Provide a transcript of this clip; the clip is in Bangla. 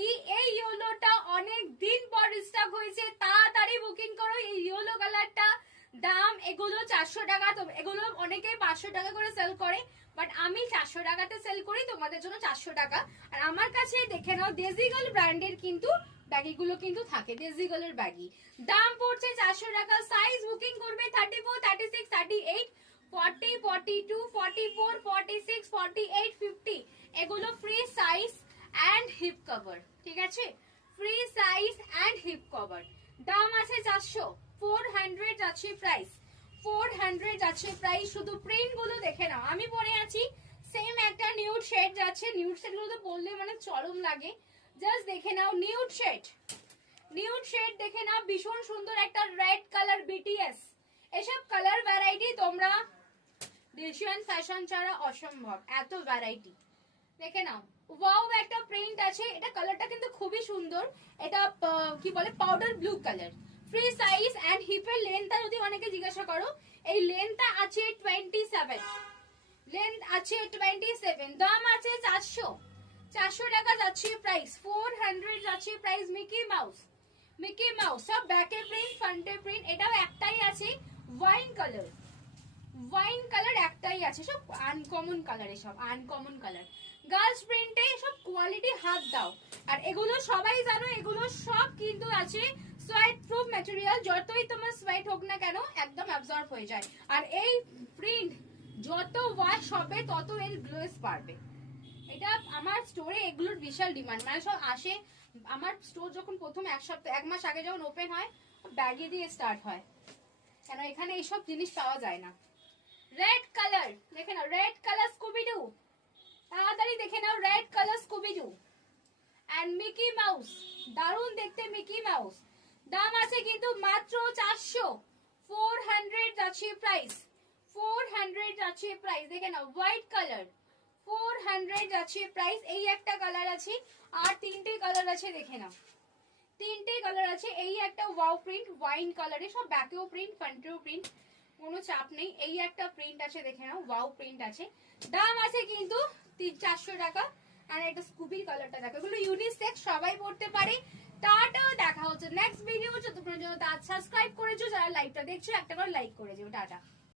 ব্যাগি। এই ইয়েলোটা অনেক দিন পর স্টক হয়েছে, তাড়াতাড়ি বুকিং করো এই ইয়েলো কালারটা। দাম এগুলো 400 টাকা, তো এগুলো অনেকেই 500 টাকা করে সেল করে, বাট আমি 400 টাকাতে সেল করি, তোমাদের জন্য 400 টাকা। আর আমার কাছে দেখে নাও ডেজিগার্ল ব্র্যান্ডের কিন্তু ব্যাগিগুলো কিন্তু থাকে, ডেজিগার্লের ব্যাগি। দাম পড়ছে 400 টাকা। সাইজ বুকিং করবে 34, 36, 38, 40, 42, 44, 46, 48, 50। এগুলো free size and hip cover, ঠিক আছে? Free size and hip cover. দাম আছে 400, 400 যাচ্ছে প্রাইস, 400 যাচ্ছে প্রাইস। শুধু প্রিন্ট গুলো দেখে নাও। আমি পরে আছি সেম একটা নিউড শেড যাচ্ছে, নিউড শেড গুলো তো পরলে মানে চরম লাগে। জাস্ট দেখে নাও নিউড শেড, নিউড শেড দেখে নাও, ভীষণ সুন্দর একটা রেড কালার, বিটিএস। এসব কালার ভ্যারাইটি তোমরা দেশিয়ান ফ্যাশন ছাড়া অসম্ভব, এত ভ্যারাইটি দেখে নাও। ওয়াও একটা প্রিন্ট আছে, এটা কালারটা কিন্তু খুবই সুন্দর। এটা কি বলে powder blue colour. Free size and হিপের লেন্থটা যদি অনেকে জিজ্ঞাসা করো, এই লেন্থটা আছে 27, লেন্থ আছে 27। দাম আছে 400, 400 টাকা যাচ্ছে প্রাইস, 400 যাচ্ছে price. Mickey mouse, Mickey mouse সব ব্যাকে প্রিন্ট, ফ্রন্টে প্রিন্ট। এটাও একটাই আছে ওয়াইন কালার, ওয়াইন কালার একটাই আছে। সব আনকমন কালার, এসব আনকমন কালার। গার্লস প্রিন্টে সব কোয়ালিটি হাত দাও। আর এগুলো সবাই জানো, এগুলো সব কিন্তু আছে সোয়েট প্রুফ ম্যাটেরিয়াল। যতই তোমার সোয়েট হোক না কেন একদম অ্যাবজর্ব হয়ে যায়। আর এই প্রিন্ট যত ওয়াশ হবে তত এর গ্লোস বাড়বে। এটা আমার স্টোরে এগুলোর বিশাল ডিমান্ড, মানে সব আসে। আমার স্টোর যখন প্রথম এক সপ্তাহ 1 মাস আগে যখন ওপেন হয়, ব্যাগে দিয়ে স্টার্ট হয়, কেন এখানে এইসব জিনিস পাওয়া যায় না। রেড কালার দেখে নাও, রেড কালার স্কুবিডু, তাড়াতাড়ি দেখে নাও, red colour Scooby Doo and Mickey Mouse, দারুণ দেখতে মিকি মাউস। দাম আছে কিন্তু মাত্র 400, 400 যাচ্ছে প্রাইস, 400 যাচ্ছে প্রাইস। দেখে নাও হোয়াইট কালার, 400 যাচ্ছে প্রাইস। এই একটা কালার আছে, আর 3টে কালার আছে, দেখে নাও 3টে কালার আছে। এই একটা ওয়াও প্রিন্ট, ওয়াইন কালারে, সব ব্যাকেও প্রিন্ট, ফ্রন্টেও প্রিন্ট, কোনো চাপ নেই। এই একটা প্রিন্ট আছে, দেখে নাও ওয়াও প্রিন্ট আছে। দাম আছে কিন্তু 400 টাকা। আর একটা স্কুবির কালারটা দেখো, এগুলো ইউনিসেক্স, সবাই পড়তে পারে। টাটা, দেখা হচ্ছে নেক্সট ভিডিও। যতক্ষণ পর্যন্ত সাবস্ক্রাইব করেছো, যারা লাইভটা দেখছো একটা করে লাইক করে দিও। টাটা।